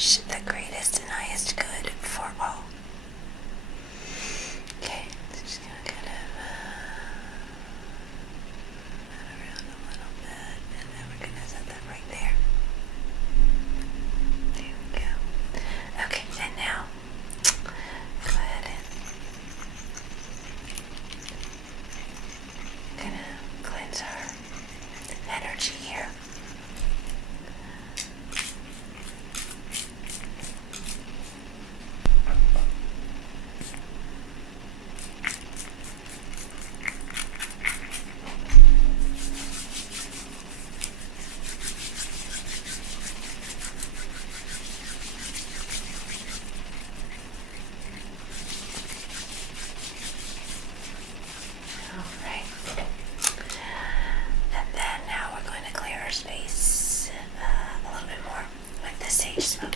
accomplish the greatest and highest good for all. Okay, so just gonna kind of around a little bit, and then we're gonna set that right there. There we go. Okay, and now go ahead and gonna cleanse our energy here. Alright. And then now we're going to clear our space a little bit more with the sage smoke.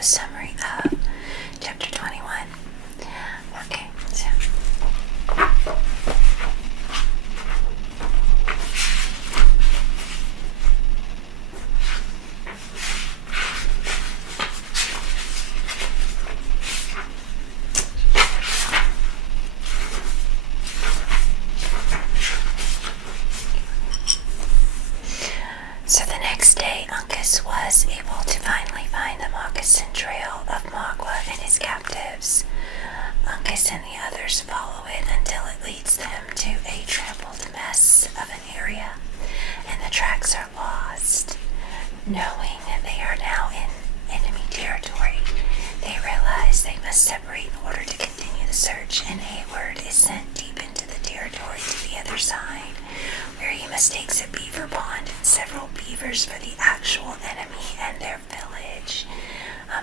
Summary of chapter 21. Okay, so the next day, Uncas was able to finally find the moccasin trail of Magua and his captives. Uncas and the others follow it until it leads them to a trampled mess of an area, and the tracks are lost. Knowing that they are now in enemy territory, they realize they must separate in order to continue the search, and Hayward is sent deep into the territory to the other side, where he mistakes a beaver pond and several beavers for the actual enemy and their village.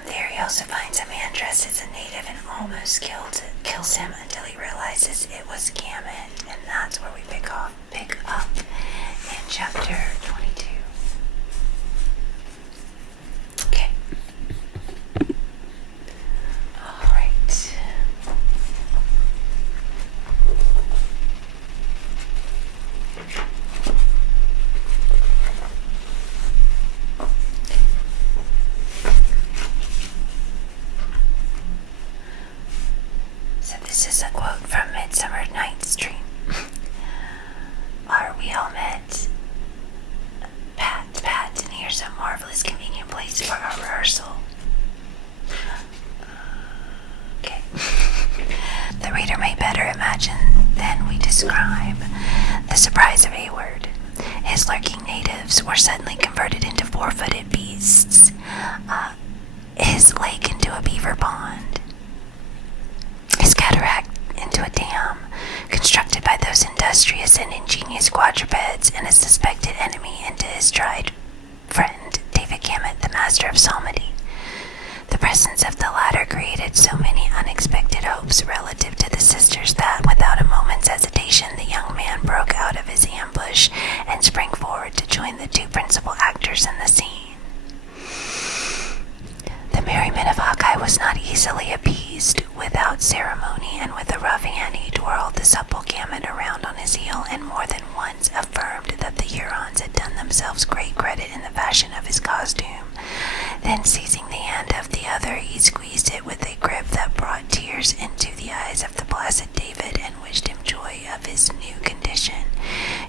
There he also finds a man dressed as a native and almost kills him until he realizes it was Gammon, and that's where we pick up in chapter 22. Okay. All right. So this is a quote from Midsummer Night's Dream. Are we all met? Pat, and here's a marvelous convenient place for our rehearsal. Okay. The reader may better imagine than we describe the surprise of Hayward. His lurking natives were suddenly converted into four-footed beasts, his lake into a beaver pond, his cataract into a dam, constructed by those industrious and ingenious quadrupeds, and a suspected enemy into his tried friend, David Gammon, the master of psalmody. The presence of the latter created so many unexpected hopes relative to the sisters that, without a moment's hesitation, the young man broke out of his ambush and sprang forward to join the two principal actors in the scene. The merriment of Hawkeye was not easily appeased. Without ceremony and with a rough hand, he twirled the supple Gammon around on his heel, and more than once affirmed that the Hurons had done themselves great credit in the costume. Then, seizing the hand of the other, he squeezed it with a grip that brought tears into the eyes of the placid David and wished him joy of his new condition.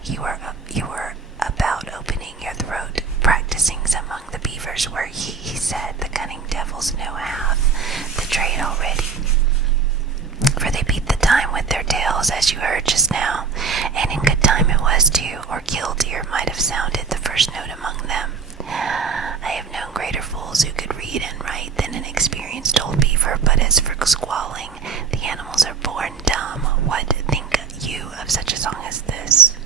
You were about opening your throat, practicing among the beavers, were ye, he said. The cunning devils know half the trade already. For they beat the time with their tails, as you heard just now, and in good time it was too, or killdeer might have sounded the first note among them. I have known greater fools who could read and write than an experienced old beaver, but as for squalling, the animals are born dumb. What think you of such a song as this?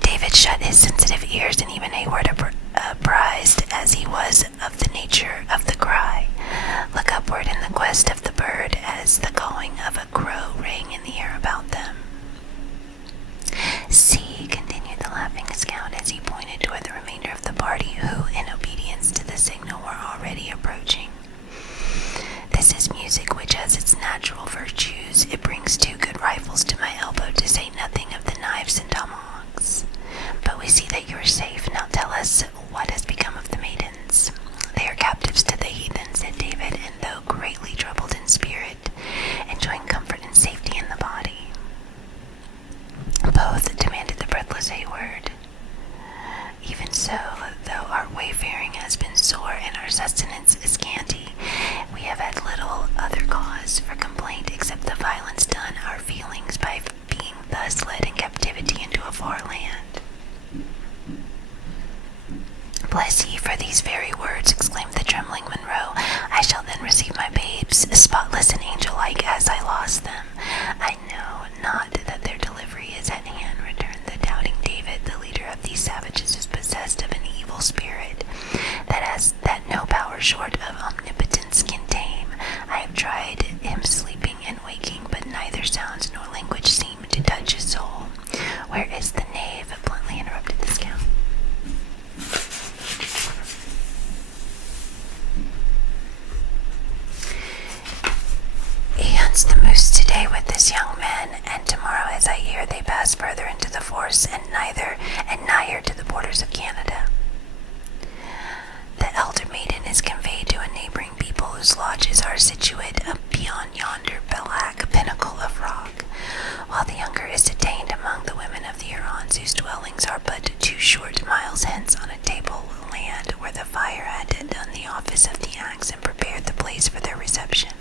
David shut his sensitive ears, and even Hayward, apprised as he was of the nature of the cry, look upward in the quest of the bird, as the cawing of a crow rang in the air about them. See, continued the laughing scout as he pointed toward the remainder of the party, who, in obedience to the signal, were already approaching. This is music which has its natural virtues. It brings 2 good rifles to my elbow, to say nothing of the knives and tomahawks. But we see that you are safe. Now tell us what has become of the maidens. They are captives to the heathen, said David, and though greatly troubled in spirit, enjoying comfort and safety in the body. Both, demanded the breathless Hayward. Even so, though our wayfaring has been sore and our sustenance is scanty, we have had little other cause for complaint except the violence done our feelings by being thus led in captivity into a far land. Bless ye for these very words, exclaimed the trembling Monroe. I shall then receive my babes, spotless and angel-like as I lost them. I know not that their delivery is at hand, returned the doubting David. The leader of these savages is possessed of an evil spirit that no power short of omnipotence can tame. I have tried him sleeping and waking, but neither sounds nor language seem to touch his soul. Where is the knave? Bluntly interrupted the scout. He hunts the moose today with this young man, and tomorrow, as I hear, they pass further into the forest and nigher to the borders of Canada. The elder maiden is conveyed to a neighboring people whose lodges are situate up beyond yonder black pinnacle of rock, while the younger is detained among the women of the Hurons, whose dwellings are but 2 short miles hence on a tableland where the fire had done the office of the axe and prepared the place for their reception.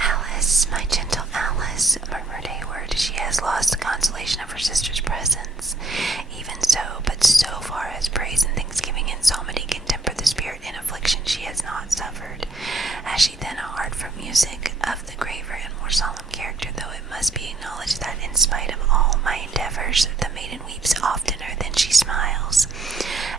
Alice, my gentle Alice, murmured Hayward, she has lost the consolation of her sister's presence. Even so, but so far as praise and thanksgiving and psalmody can temper the spirit in affliction, she has not suffered. Has she then a heart for music of the graver and more solemn character, though it must be acknowledged that in spite of all my endeavors, the maiden weeps oftener than she smiles.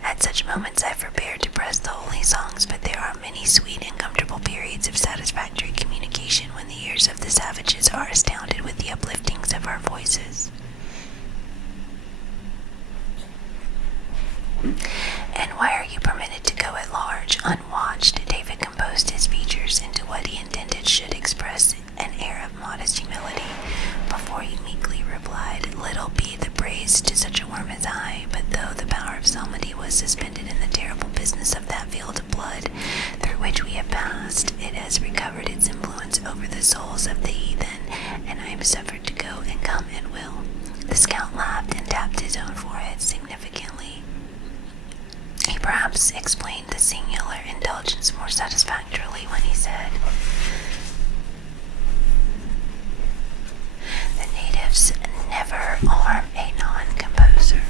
At such moments I forbear to press the holy songs, but there are many sweet and comfortable periods of satisfactory communication when the ears of the savages are astounded with the upliftings of our voices. And why are you permitted to go at large, unwatched? David composed his features into what he intended should express an air of modest humility, before he meekly replied, little be the praise to such a worm as I, but though the power of psalmody was suspended in the terrible business of that field of blood through which we have passed, it has recovered its influence over the souls of the heathen, and I am suffered to go and come at will. The scout laughed and tapped his own forehead significantly. He perhaps explained the singular indulgence more satisfactorily when he said, the natives never harm a non-composer.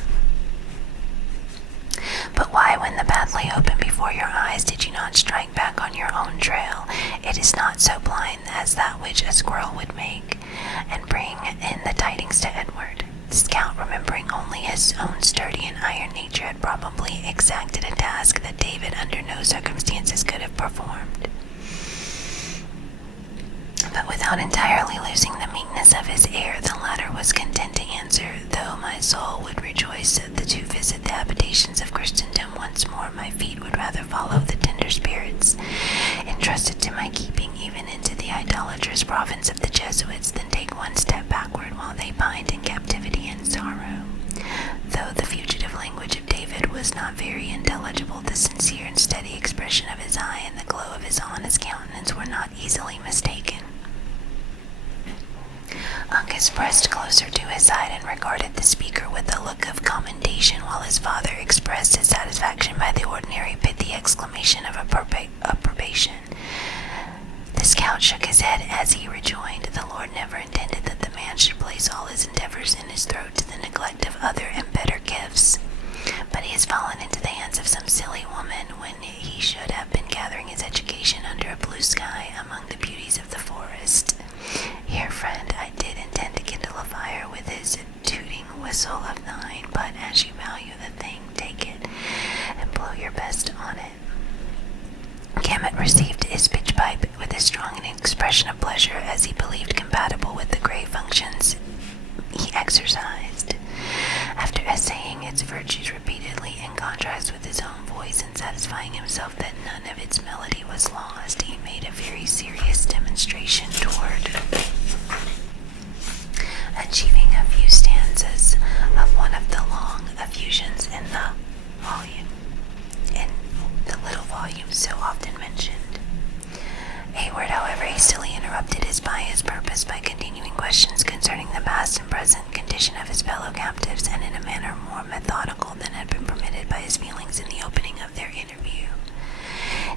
But why, when the path lay open before your eyes, did you not strike back on your own trail? It is not so blind as that which a squirrel would make, and bring in the tidings to Edward. The scout, remembering only his own sturdy and iron nature, had probably exacted a task that David under no circumstances could have performed. But without entirely losing the meekness of his air, the latter was content to answer, though my soul would rejoice to visit the habitations of Christendom once more, my feet would rather follow the tender spirits entrusted to my keeping even into the idolatrous province of the Jesuits than take one step backward while they pined in captivity and sorrow. Though was not very intelligible, the sincere and steady expression of his eye and the glow of his honest countenance were not easily mistaken. Uncas pressed closer to his side and regarded the speaker with a look of commendation, while his father expressed his satisfaction by the ordinary pithy exclamation of approbation. The scout shook his head as he rejoined, "The Lord never intended that the man should place all his endeavors in his throat to the neglect of other and better gifts. But he has fallen into the hands of some silly woman when he should have been gathering his education under a blue sky among the beauties of the forest. Here, friend, I did intend to kindle a fire with his tooting whistle of thine, but as you value the thing, take it and blow your best on it." Gamut received his pitch pipe with a strong expression of pleasure, as he believed compatible with the great functions he exercised. After essaying its virtues repeatedly in contrast with his own voice, and satisfying himself that none of its melody was lost, he made a very serious demonstration toward achieving a few stanzas of one of the long effusions in the little volume so often mentioned. Hayward, however, hastily interrupted his pious purpose by continuing questions concerning the past and present condition of his fellow captives, and in a manner more methodical than had been permitted by his feelings in the opening of their interview.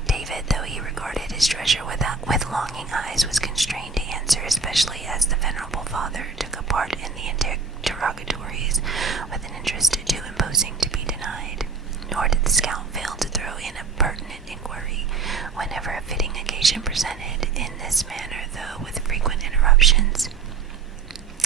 David, though he regarded his treasure with longing eyes, was constrained to answer, especially as the venerable father took a part in the interrogatories with an interest too imposing to be denied. Nor did the scout fail to throw in a pertinent inquiry whenever a fitting occasion presented. In this manner, though with frequent interruptions,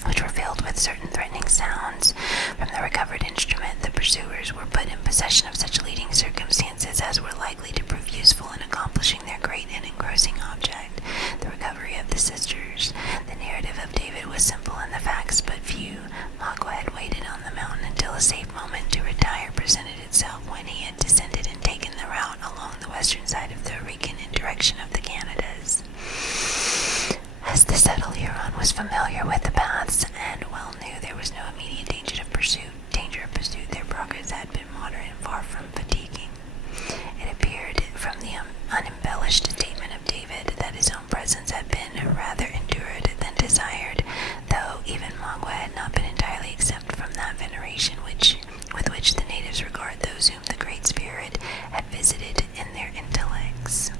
which were filled with certain threatening sounds from the recovered instrument, the pursuers were put in possession of such leading circumstances as were likely to prove useful in accomplishing their great and engrossing object, the recovery of the sisters. The narrative of David was simple and the facts but few. Magua had waited on the mountain until a safe moment to retire presented itself, when he had descended and taken the route along the western side of the Hurricane in direction of the Canadas. As the settled Huron was familiar with the paths and well knew there was no immediate danger of pursuit, their progress had been moderate and far from fatiguing. It appeared from the unembellished statement of David that his own presence had been rather endured than desired, though even Magua had not been entirely exempt from that veneration with which the natives regard those whom the Great Spirit had visited in their intellects.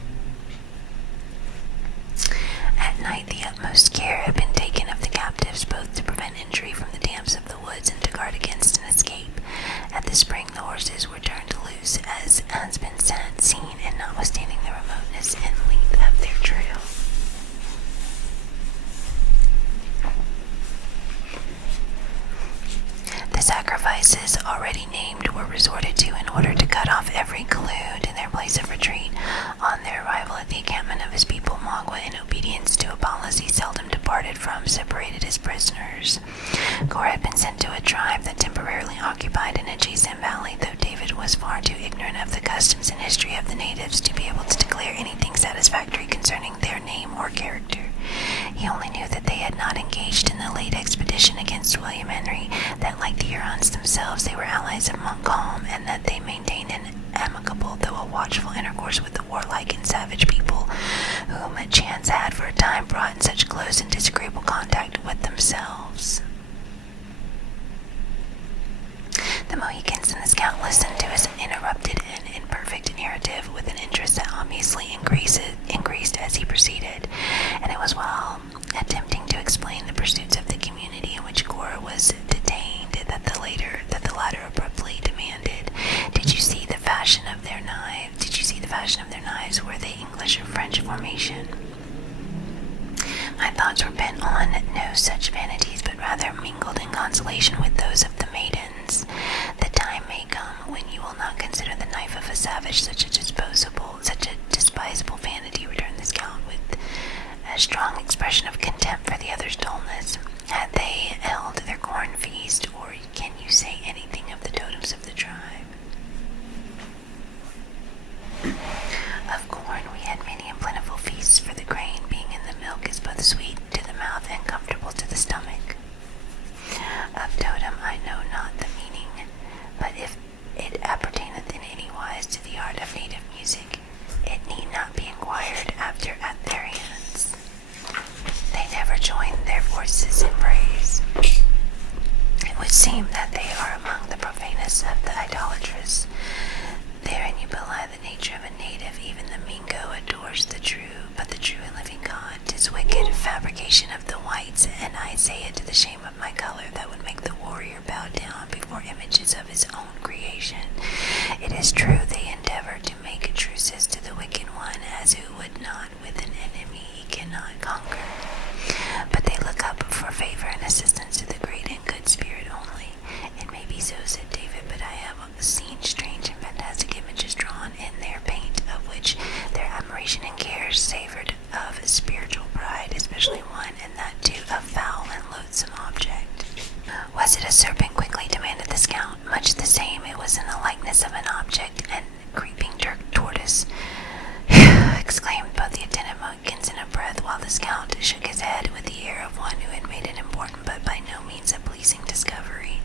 At night the utmost care had been taken of the captives, both to prevent injury from the damps of the woods and to guard against an escape. At the spring the horses were turned loose, as has been seen, and notwithstanding the remoteness and length of their trail. The sacrifices already named were resorted to in order to cut off every clue to their place of retreat. On their arrival at the encampment of his people, Magua, in obedience to a policy seldom departed from, separated his prisoners. Gore had been sent to a tribe that temporarily occupied an adjacent valley, though David was far too ignorant of the customs and history of the natives to be able to declare anything satisfactory concerning their name or character. He only knew that they had not engaged in the late expedition against William Henry, that like the Hurons themselves they were allies of Montcalm, and that they maintained an amicable though a watchful intercourse with the warlike and savage people, whom chance had for a time brought in such close and disagreeable contact with themselves. The Mohicans and the scout listened to his interrupted and imperfect narrative with an interest that obviously increased as he proceeded, and it was while attempting to explain the pursuits of the community in which Cora was detained that the latter abruptly demanded, "Did you see the fashion of their knives? Were they English or French formation?" My thoughts were bent on no such vanities, but rather mingled in consolation with those of the maidens. The time may come when you will not consider the knife of a savage such a despisable vanity, returned the scout with a strong expression of contempt for the other's dullness. Had they held their corn feast, or can you say anything of the totems of the tribe? Of corn we had many and plentiful feasts, for the grain, being in the milk, is both sweet to the mouth and comfortable to the stomach. Of totem I know not the meaning, but if it appertain say it to the shame of my color, that would make the warrior bow down before images of his own creation. It is true they endeavor to make truces to the wicked one, as who would not with an enemy he cannot conquer. But they look up for favor and assistance to the great and good spirit only. It may be so, said David, but I have seen strange and fantastic images drawn in their paint, of which their admiration and care savored of spiritual pride, especially one, and that too a foul and loathsome object. Was it a serpent? Quickly demanded the scout. Much the same. It was in the likeness of an object, and creeping tortoise, exclaimed both the attentive Mohicans in a breath, while the scout shook his head with the air of one who had made an important but by no means a pleasing discovery.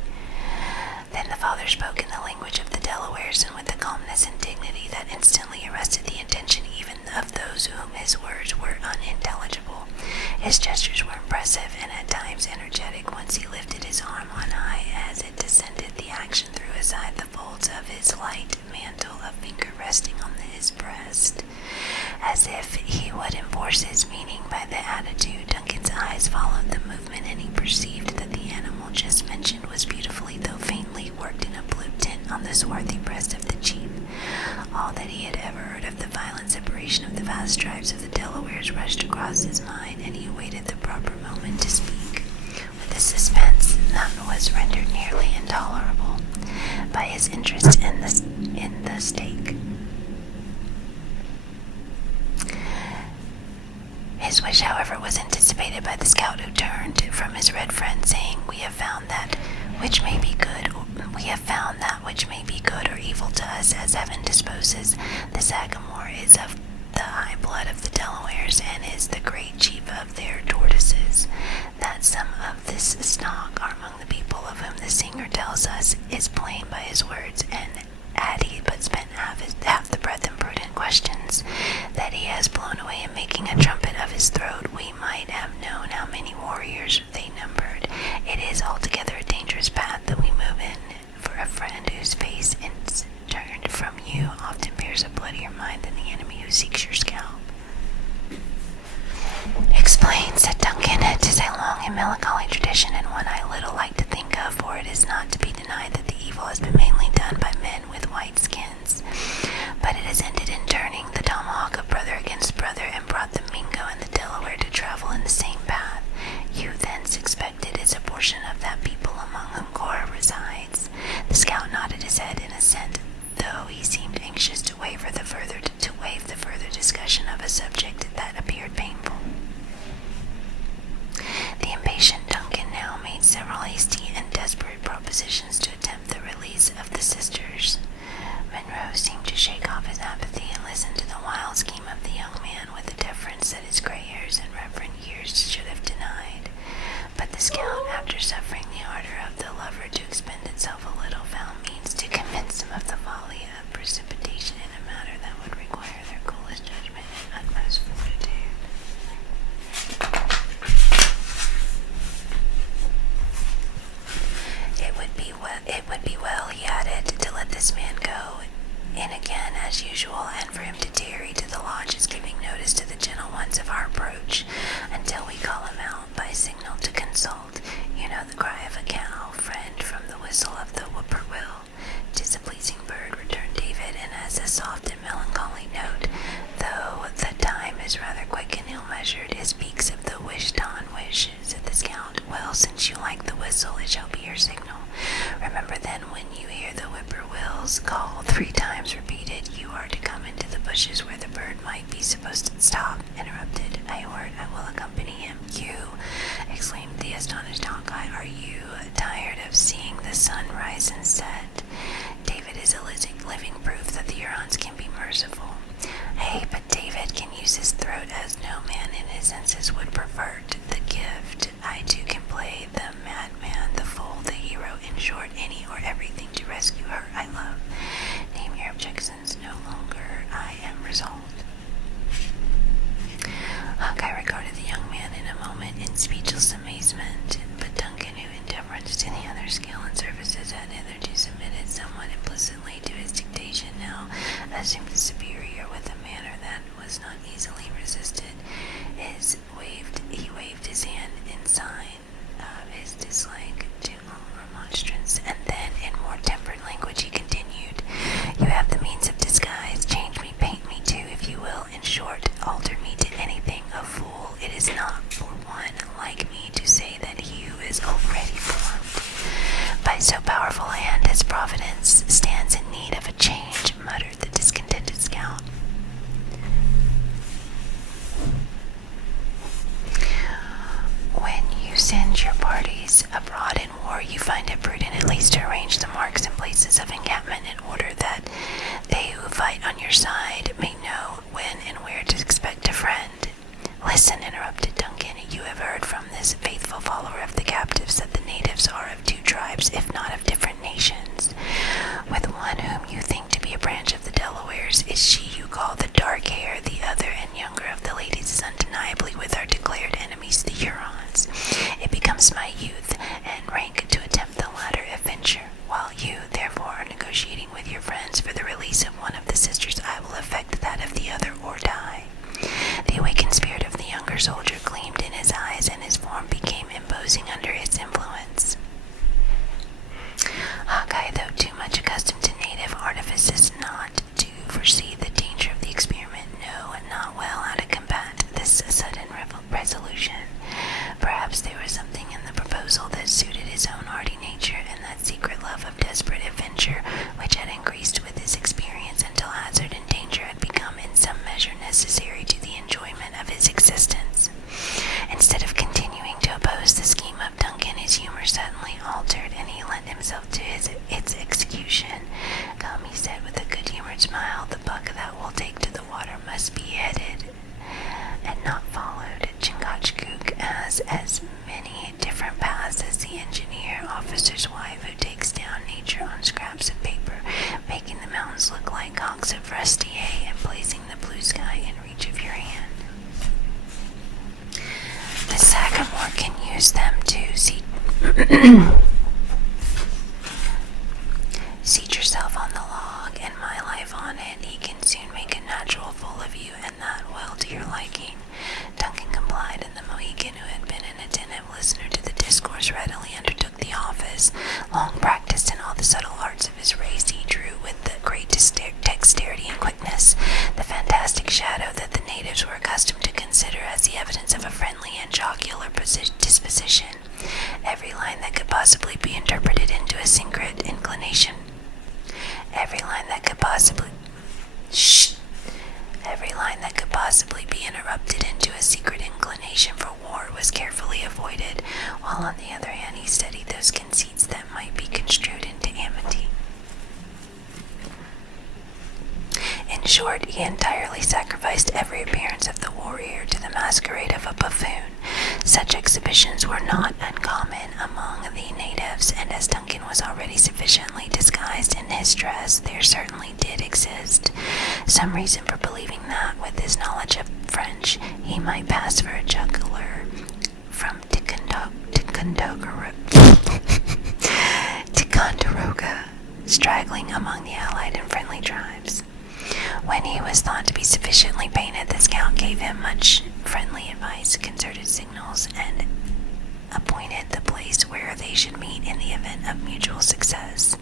Then the father spoke in the language of the Delawares, and with a calmness and dignity that instantly arrested the attention even of those whom his words were unintelligible. His gestures were impressive and at times energetic. Once he lifted his arm on high. As it descended, the action threw aside the folds of his light mantle, a finger resting on his breast, as if he would enforce his meaning by the attitude. Duncan's eyes followed the movement, and he perceived that the animal just mentioned was beautifully, though faintly, worked in a blue tint on the swarthy breast of the chief. All that he had ever heard of the violent separation of the vast tribes of the Delawares rushed across his mind, and he awaited the proper moment to speak, with a suspense that was rendered nearly intolerable by his interest in the stake. His wish, however, was anticipated by the scout, who turned from his red friend, saying, We have found that which may be good or evil to us, as heaven disposes. The Sagamore is of the high blood of the Delawares, and is the great chief of their tortoises. That some of this stock are among the people of whom the singer tells us is plain by his words, and had he but spent half the breath in prudent questions that he has blown away in making a trumpet of his throat, we might have known how many warriors they numbered. It is altogether a dangerous path that we move in, for a friend whose face is turned from you often bears a bloodier mind than the enemy who seeks your scalp. Explain, said Duncan. It is a long and melancholy tradition, and one I little like to think of, for it is not to be denied that the evil has been mainly done by men with white skins. But it has ended in turning the tomahawk of brother against brother, and brought the Mingo and the Delaware to travel in the same path. You thence expect it is a portion of that people among whom Cora resides. The scout nodded his head in assent, though he seemed anxious to waive the further discussion of a subject that appeared painful. The impatient Duncan now made several hasty and desperate propositions to attempt the release of the sisters. Monroe seemed to shake off his apathy and listen to the wild scheme of the young man with a deference that his gray hairs and reverend years should have denied. But the scout, after suffering the ardor of the lover to expend itself a little, found means to convince him of the folly of precipitation in a matter that would require their coolest judgment and utmost fortitude. It would be well, he added, to let this man go in again as usual, and for him to tarry to the lodges, giving notice to the gentle ones of our approach, until we call him out by signal to consult. You know the cry of a cow, friend, from the whistle of the whippoorwill. 'Tis a pleasing bird, returned David, and has a soft and melancholy note, though the time is rather quick and ill-measured. It speaks of the wished-on wish, said the scout. Well, since you like the whistle, it shall be your signal. Remember then, when you hear the whippoorwill's call 3 times repeated, you are to come into the bushes where the bird might be supposed to stop. Interrupted. I will accompany him. You, exclaimed the astonished Hawkeye, are you tired of seeing the sun rise and set? David is a living proof that the Hurons can be merciful. Hey, but David can use his throat as no man in his senses would pervert the gift. I too can play the madman, the fool, the hero, in short, any or everything to rescue her I love. Name your objections no longer. I am resolved. Hawkeye regarded the young man in a moment in speechless amazement, but Duncan, who in deference to the other's skill and services had hitherto submitted somewhat implicitly to his dictation, now assumed the superior with a manner that was not easily resisted. He waved is already formed. By so powerful a hand as Providence stands in need of a change, muttered the discontented scout. When you send your parties abroad in war, you find it prudent at least to arrange the marks and places of encampment in order that they who fight on your side may know when and where to expect a friend. Listen, interrupted Duncan, you have heard from this faithful follower of the captives that the natives are of two tribes, if not of different nations. With one whom you think to be a branch of the Delawares is she you call the dark hair, the other and younger of the ladies is undeniably with our declared enemies, the Hurons. It becomes my youth and rank to attempt the latter adventure. While you, therefore, are negotiating with your friends for the release of one of the sisters, I will effect that of the other or die. The awakened spirit of the younger soldier gleamed in his eyes, and his form became imposing under its influence. Hawkeye, though too much accustomed to native artifices not to foresee the danger of the experiment, knew not well how to combat this sudden resolution. Perhaps there was something in the proposal that suited his own hardy nature, and that secret love of desperate adventure which had increased with his experience until hazard and danger had become in some measure necessary to the enjoyment of his existence. Instead of continuing to oppose the scheme of Duncan, his humor suddenly altered, and he lent himself to its execution. Come, he said with a good-humored smile, the buck that will take to the water must be headed and not followed. Chingachgook has as many different paths as the engineer officer's wife who takes down nature on scraps of paper, making the mountains look like cocks of rusty hay and placing the blue sky in reach of your hand. The Sagamore can use them to seat yourself on the log and my life on it. He can soon make a natural fool of you, and that well to your liking. Duncan complied, and the Mohican, who had been an attentive listener to the discourse, readily undertook the office. Long practiced in all the subtle arts of his race, he drew with the great dexterity and quickness the fantastic shadow that the natives were accustomed to consider as the evidence of a friendly and jocular disposition. Every line that could possibly be interpreted into a secret inclination. Every line that could possibly be interrupted into a secret inclination for war was carefully avoided, while on the other hand he studied those conceits that might be construed into amity. In short, he entirely sacrificed every appearance of the warrior to the masquerade of a buffoon. Such exhibitions were not uncommon among the natives, and as Duncan was already sufficiently disguised in his dress, there certainly did exist some reason for believing that, with his knowledge of French, he might pass for a juggler from Ticonderoga, straggling among the allied and friendly tribes. When he was thought to be sufficiently painted, the scout gave him much friendly advice, concerted signals, and appointed the place where they should meet in the event of mutual success.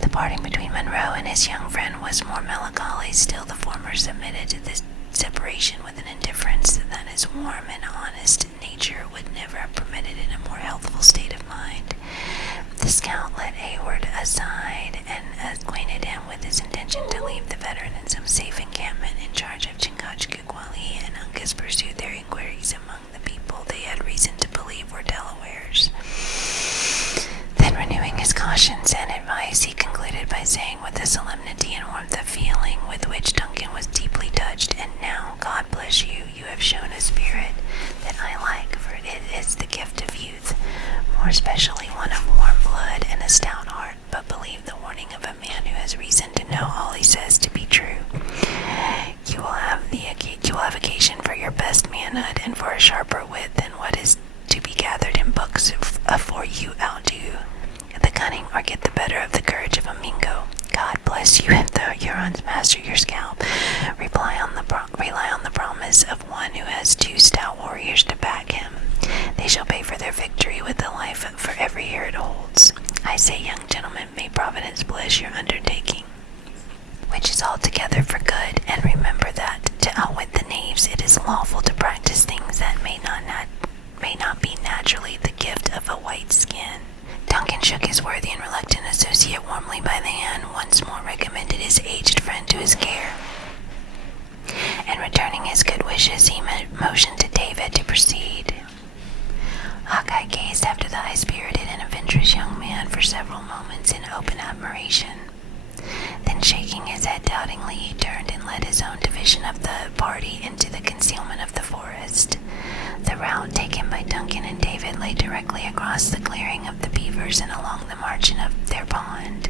The parting between Monroe and his young friend was more melancholy. Still, the former submitted to this separation with an indifference that his warm and honest nature would never have permitted in a more healthful state of mind. The scout led Hayward aside and acquainted him with his intention to leave the veteran in some safe encampment in charge of Chingachgook while he and Uncas pursued their inquiries among the people they had reason to believe were Delawares. Then, renewing his cautions and advice, he concluded by saying with a solemnity and warmth of feeling with which Duncan was deeply touched, "And now, God bless you, you have shown a spirit that I like, for it is the gift of youth, more especially one of warm blood and a stout heart, but believe the warning of a man who has reason to know all he says to be true. You will have occasion for your best manhood and for a sharper wit than what is to be gathered in books afore you outdo the cunning or get the better of the courage of a Mingo. God bless you if the Hurons master your scalp. Rely on the promise of one who has two stout warriors to back him. They shall pay for their victory with the life for every year it holds. I say, young gentlemen, may Providence bless your undertaking, which is altogether for good, and remember that to outwit the knaves it is lawful to practice things that may not be naturally the gift of a shook his worthy and reluctant associate warmly by the hand, once more recommended his aged friend to his care, and returning his good wishes, he motioned to David to proceed. Hawkeye gazed after the high-spirited and adventurous young man for several moments in open admiration. Then, shaking his head doubtingly, he turned and led his own division of the party into the concealment of the forest. The route taken by Duncan and David lay directly across the clearing of the beavers and along the margin of their pond.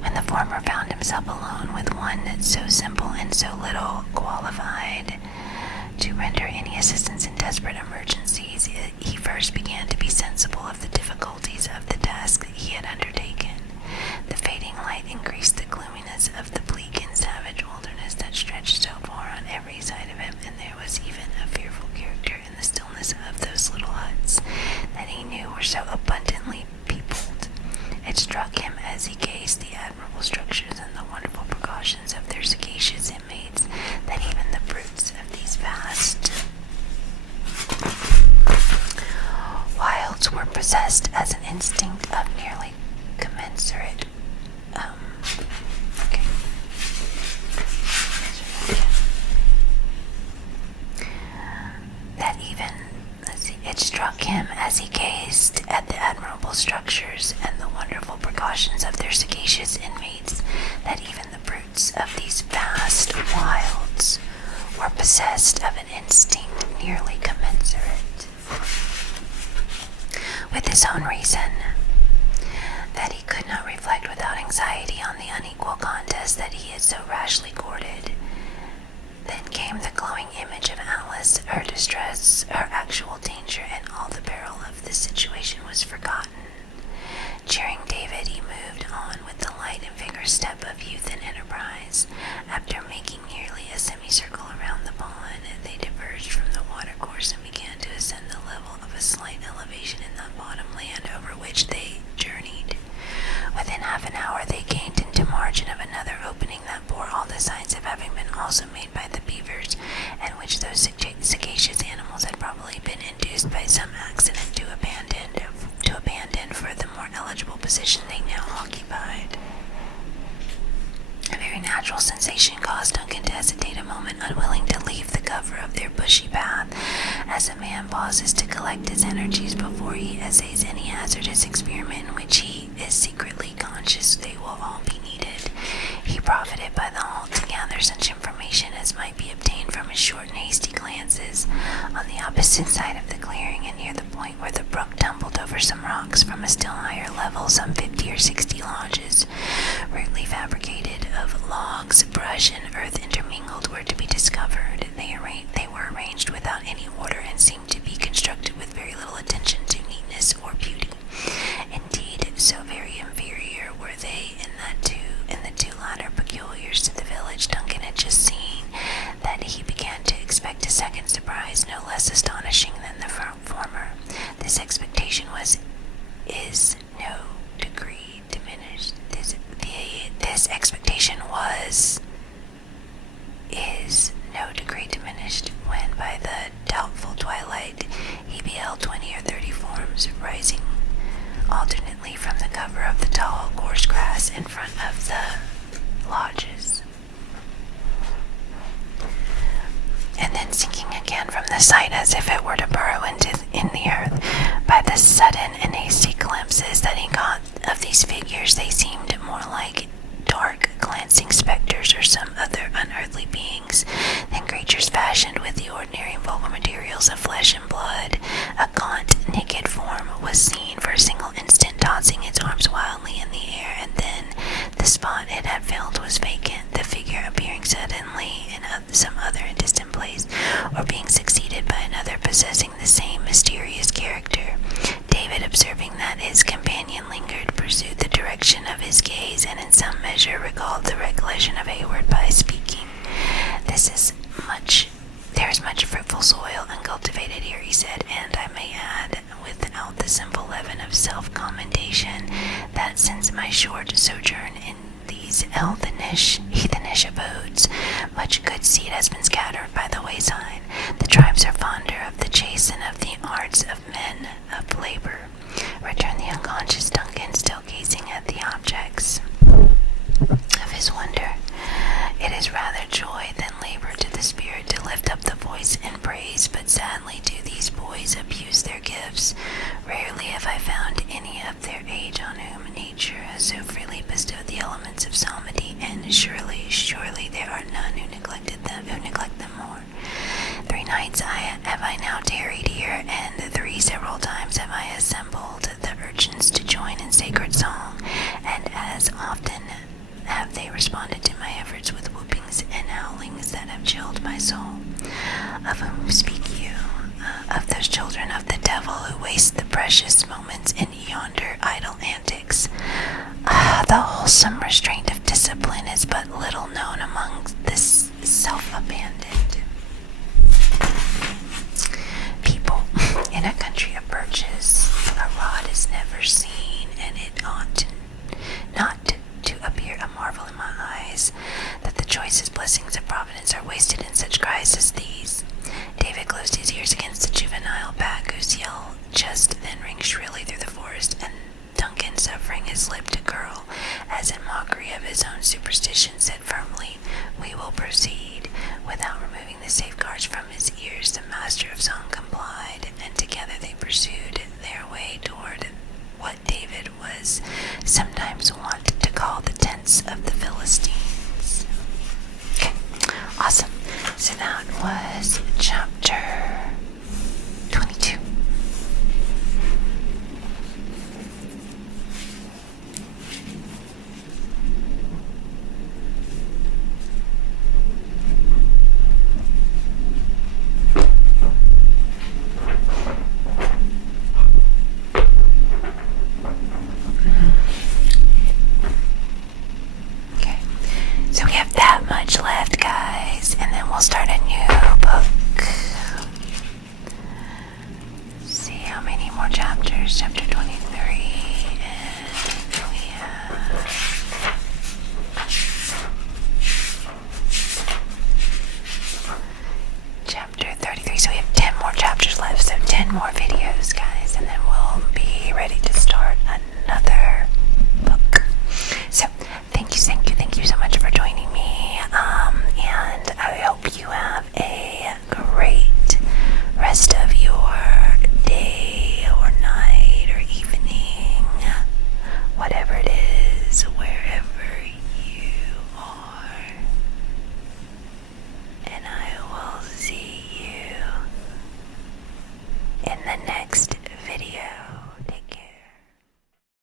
When the former found himself alone with one so simple and so little qualified to render any assistance in desperate emergencies, he first began to be sensible of the difficulties of the task he had undertaken. The fading light increased the gloominess of the bleak and savage wilderness that stretched so far on every side of him, and there was even a fearful character in the stillness of those little huts that he knew were so abundantly peopled. It struck him as he gazed the admirable structures and the wonderful precautions of their sagacious inmates that even the brutes of these vast wilds were possessed as an instinct of nearly commensurate It struck him as he gazed at the admirable structures and the wonderful precautions of their sagacious inmates that even the brutes of these vast wilds were possessed of an instinct nearly commensurate with his own reason, that he could not reflect without anxiety on the unequal contest that he had so rashly courted. Then came the glowing image of Alice, her distress, her actual danger, and all the peril of this situation was forgotten. Cheering David, he moved on with the light and vigorous step of youth and enterprise. After making nearly a semicircle around the pond, they diverged from the watercourse and began to ascend the level of a slight elevation in the bottom land over which they journeyed. Within half an hour they gained into margin of another opening that bore all the signs of having been also made by the beavers, and which those sagacious animals had probably been induced by some accident to abandon for the more eligible position they now occupied. A very natural sensation caused Duncan to hesitate a moment, unwilling to leave the cover of their bushy path, as a man pauses to collect his energies before he essays any hazardous experiment in which he is secretly conscious they will all be needed. He profited by the halt to gather such information as might be obtained from his short and hasty glances. On the opposite side of the clearing, and near the point where the brook tumbled over some rocks from a still higher level, some 50 or 60 lodges, rudely fabricated of logs, brush, and earth intermingled, were to be discovered. They were arranged without any order, and seemed to be constructed with very little attention to neatness or beauty. Indeed, so very inferior were they in the two latter peculiars to the village Duncan had just seen, that he began to expect a second surprise no less astonishing than the former. This expectation is no degree diminished. This expectation is no degree diminished when, by the doubtful twilight, he beheld 20 or 30 forms rising alternately from the cover of the tall, coarse grass in front of the lodges, and then sinking again from the sight as if it were to burrow in the earth. By the sudden and hasty glimpses that he got of these figures, they seemed more like dark, glancing specters or some other unearthly beings than creatures fashioned with the ordinary and vulgar materials of flesh and blood. A gaunt, naked form was seen for a single instant, tossing its arms wildly in the air, and then the spot it had filled was vacant, the figure appearing suddenly in some other distant place, or being succeeded by another possessing the same mysterious character. David, observing that his companion lingered, pursued the direction of his gaze, and in some measure recalled the recollection of Hayward by speaking. There is much fruitful soil uncultivated here, he said, and I may add, without the simple leaven of self-commendation, that since my short sojourn in these heathenish abodes, much good seed has been scattered by the wayside. The tribes are fonder of the chase and of the arts of men of labor. Returned the unconscious Duncan, of whom speak you? Of those children of the devil who waste the precious moments in yonder idle antics. The wholesome restraint of discipline is but little known among this self-abandoned people. In a country of birches, a rod is never seen, and it ought not to appear a marvel in my eyes that the choicest blessings of Providence are wasted in such cries as these. David closed his ears against the juvenile pack whose yell just then rang shrilly through the forest, and Duncan, suffering his lip to curl, as in mockery of his own superstition, said firmly, "We will proceed." Without removing the safeguards from his ears, the master of song complied, and together they pursued their way toward what David was sometimes wont to call the tents of the Philistines. Okay, awesome. So that was